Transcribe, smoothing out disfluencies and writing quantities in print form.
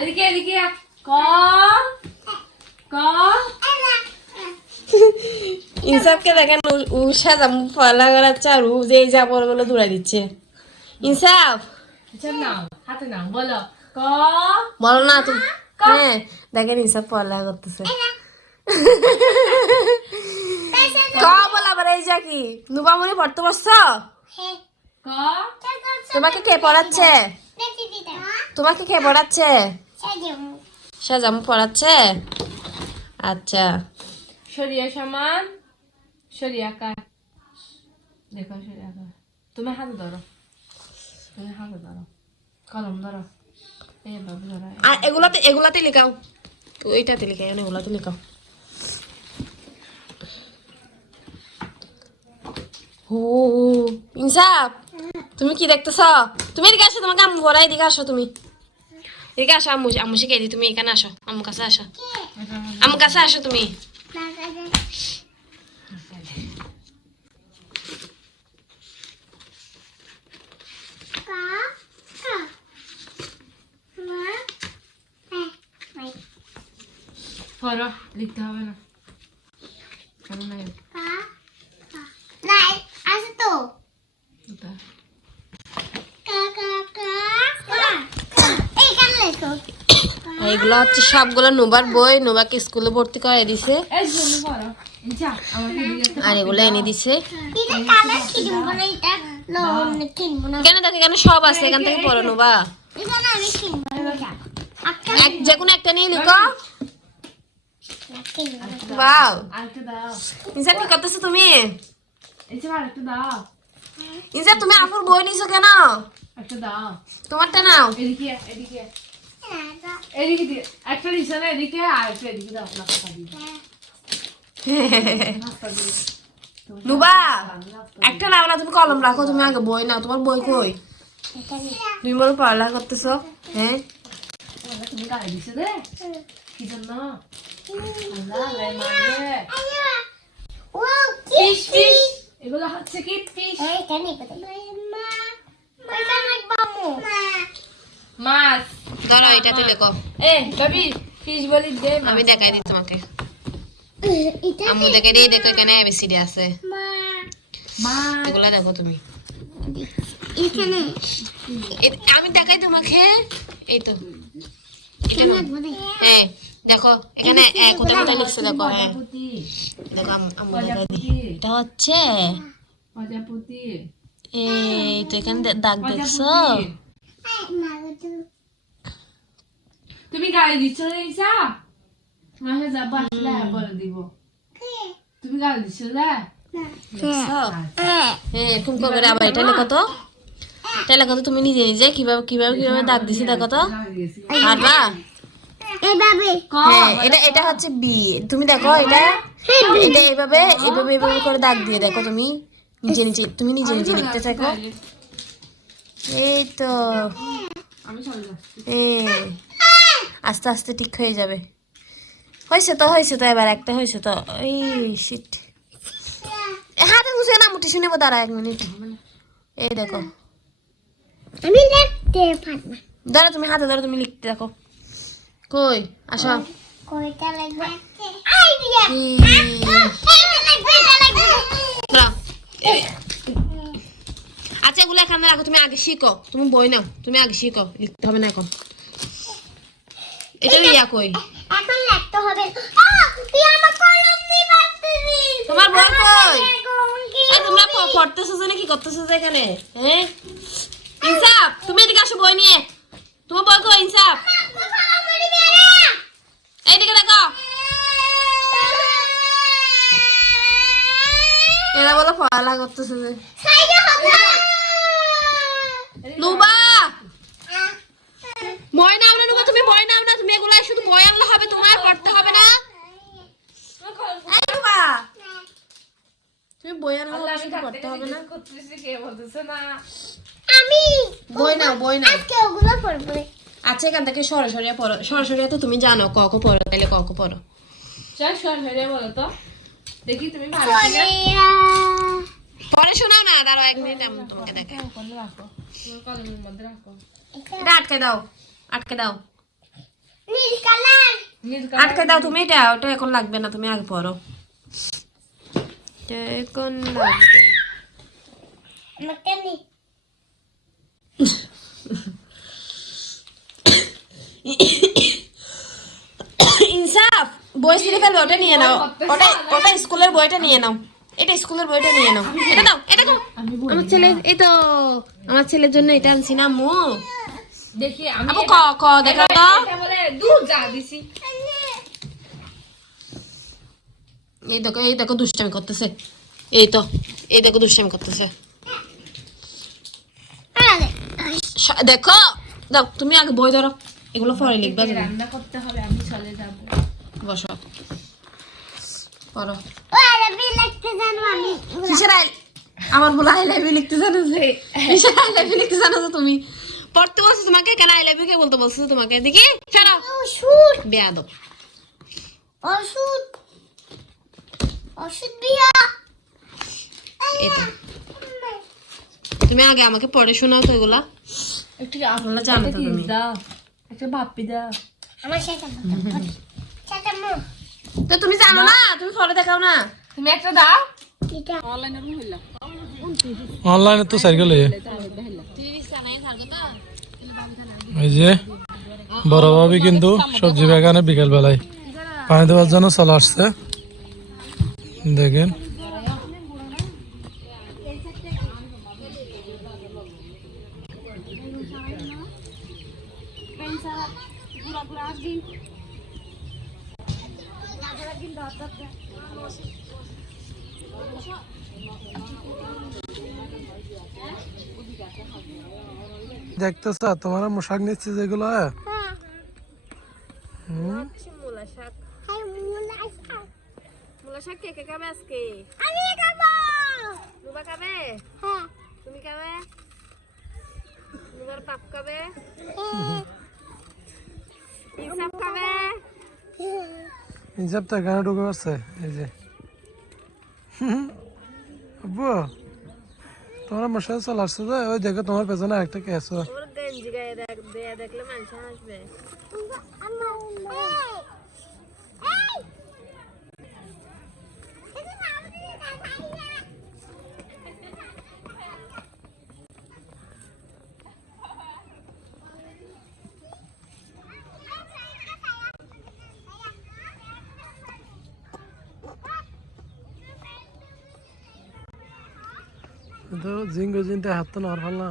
এদিকে এদিকে ক ক ইনসাফকে দেখেন উষা জামু ফলা করাচ্ছে আর ও যে যা পরে বলে দৌড়াই দিচ্ছে। ইনসাফ আচ্ছা নাও হাতে নাও বলো ক বলো না তুমি। হ্যাঁ দেখেন ইনসাফ পড়ালেখা করতেছে। ক বল আবার এই যা কি নুবামনি পড়তে বসছো? ক তোমাকে কে পড়াচ্ছে? তোমাকে কে পড়াচ্ছে? সাজামু পড়াচ্ছে। আচ্ছা সরিয়া সমান সরিয়াকার দেখো সরিয়াকার তুমি হাতে ধরো তুমি হাতে ধরো কলম ধরো এইভাবে ধরো আর এগুলাতে লিখাও। ওইটাতে লিখাই না, এগুলাতে লিখাও। ও ইনসাফ তুমি কি দেখতেছ? তুমি এদিকে আসো, তোমাকে আম্মু পড়াই। এদিকে আসো, তুমি এদিকে আসো। আম্মু আম্মু শিখাই দিই, তুমি এখানে আসো, আম্মু কাছে আসো। আম্মু কাছে আসো তুমি। পড়ো লিখতে হবে না কেন নাই ওটা। এইগুলো হচ্ছে সবগুলো নোবার বই, নোবাকে স্কুলে ভর্তি করে দিছে। এই জন্য পড়ো যা আমাকে দিকে আর এগুলো এনে দিছে। কেন দেখো এখানে সব আছে, এখান থেকে পড়ো নোবা। যে কোনো একটা নিয়ে লিখো। ওয়াও আরেকটা দাও ইনসাফ কি করতেছো তুমি? এই যে আরেকটা দাও ইনসাফ তুমি আপুর বই নিছো কেন? একটা দাও তোমারটা নাও। এদিকে এদিকে এদিকে দিয়ে একটা দিছে না এদিকে আর একটা এদিকে দাও না কথা দিই নাস্তা দিই নুবা একটা নাও না, তুমি কলম রাখো। তুমি আগে বই নাও, তোমার বই কই? তুমি বলো পড়ালেখা করতেছো। হ্যাঁ তুমি গায়ে দিছে রে কি জন্য আল্লাহ লাই মারবে ফিশ ফিশ এগুলো হচ্ছে কি ফিশ মাছ ধরো এটাতে লেখো। এ বাবি ফিশ বলি দে আমি দেখাই দিই তোমাকে। আম্মু দেখে দিই, দেখো এখানে এবিসিডি আছে। মাছ এগুলা দেখো তুমি। আমি দেখাই তোমাকে। এই তো এটা নাও। হ্যাঁ দেখো এখানে কোথায় কোথায় লিখছে দেখো। হ্যাঁ প্রজাপতি দেখো আম্মু দেখাই দিই। এটা হচ্ছে প্রজাপতি এই তো এখানে দাগ দেখছো? তুমি গাড়ি দিচ্ছ না ইসা মাসে যাবো আসলে বলে দিব তুমি গাড়ি দিচ্ছ না দেখছো? হ্যাঁ এরকম করে আবার এটা লেখো তো। এটা লেখো তো তুমি নিজে নিজে কিভাবে কিভাবে কিভাবে দাগ দিছি দেখো তো। পারবা? হ্যাঁ এটা হচ্ছে বি। তুমি দেখো এটা এটা এইভাবে এইভাবে এইভাবে করে দাগ দিয়ে দেখো। তুমি নিজে নিজে তুমি নিজে নিজে লিখতে থাকো। এই তো আমি চলে যাচ্ছি আস্তে আস্তে ঠিক হয়ে যাবে। হয়েছে তো এবার একটা হয়েছে তো। এই শিট হাতে মুছে না, মুটি শুনে দাঁড়া 1 মিনিট। এই দেখো আমি লিখতে পারবো ধরো তুমি হাতে ধরো, তুমি লিখতে দেখো। কই আসো। কয়টা লাগবে আইডিয়া দাঁড়াও। আচ্ছা এগুলো এখানে রাখো, তুমি আগে শিখো। তুমি বই নাও, তুমি আগে শিখো, লিখতে হবে না এখন। এটা ইয়া কই? এখন লিখতে হবে তুই আমার কলম নিয়ে পারছিস তোমার বই কই? এই তোমরা পড়তেছো যে না কি করতেছো যে এখানে? হ্যাঁ ইনসাফ তুমি এদিকে আসো বই নিয়ে। তোমার বই কই ইনসাফ? এইদিকে দেখো। এরা বলো পড়ালেখা করতেছে যে। নুবা বই নাও না, নুবা তুমি বই নাও না। তুমি এগুলা শুধু বই আনলে হবে, তোমার পড়তে হবে না। এই নুবা তুমি বই আনলে আল্লাহ আমি শুধু পড়তে হবে না। করতেছি কে বলতেছে না আমি বই নাও বই নাও। আজকে ওগুলো পড়বো আচ্ছা এখান থেকে সরাসরি পড়ো। সরাসরি তো তুমি জানো ক ক পড়ো, তাহলে ক ক পড়ো। চল সর হয়ে বলো তো দেখি তুমি ভালো করে পরে শোনাও না, দাঁড়াও 1 মিনিট আমি তোমাকে দেখাই। রাখো তোমার কলমের মধ্যে রাখো এটা আটকে দাও, আটকে দাও। নীল কালার আটকে দাও তুমি, এটা ওটা এখন লাগবে না, তুমি আগে পড়ো। এটা এখন লাগবে না। আমাকে নি ইনসাফ, বই ছিঁড়ে ফেলবে, ওটা নিয়ে নাও। ওটা ওটা স্কুলের বইটা নিয়ে নাও, এটা স্কুলের বইটা নিয়ে নাও। এটা দাও, এটা দাও। আমার ছেলে, এই তো আমার ছেলের জন্য এটা আনছি না আম্মু। দেখি আমি আপু ক ক দেখো তো। এটা বলে দুধ যা দিছি। এই দেখো দুষ্টামি করতেছে, এই তো এই দেখো দুষ্টামি করতেছে। দেখো দাও, তুমি আগে বই ধরো, এগুলো পরে লিখবা। তুমি রান্না করতে হবে, আমি চলে যাব। বসো, পড়ো। ও আরবি লিখতে জানো আমি কিসের আমার বলে আই লাভ ইউ লিখতে জানো যে? কিসের আই লাভ ইউ লিখতে জানো যে তুমি? পড়তে বলছো তোমাকে, কেন আই লাভ ইউ কে বলতে বলছো তোমাকে? দেখি ছাড়াও, ওষুধ বেয়াদব। ওষুধ ওষুধ বিয়া এই তো তুমি আগে আমাকে পড়ে শোনাও তো এগুলা। একটু আপনারা জানো তো তুমি। দাও, একটা ভাপি দাও। আমার সাথে সাথে মু তো তুমি জানো না, তুমি পড়ে দেখাও না। তুমি একটা দাও। এটা অনলাইনে তো সাইকেল এই যে বড় ভাবি কিন্তু সবজি বাগানে বিকেল বেলায় পানি দেওয়ার জন্য চলে আসছে। দেখেন দেখতেছ তোমার মশাক নিচ্ছে যেগুলো। মূলা শাক, হাই মুলা শাক মূলা শাক কে কে খাবে আজকে? আমি খাবো নুবা খাবে, হ্যাঁ তুমি খাবে, নুবার পাপ খাবে, ইনসাফ খাবে। হিসাব তো এখানে ঢুকে পারছে। এই যে আব্বু তোমার মশা চলে আসছে যে, ওই দেখো তোমার পেছনে একটা কেস। ওর গেঞ্জি গায়ে দেখলে মানুষ আসবে। আমার তো জিঙ্গো জিনটা হাত তো নর ফেল না।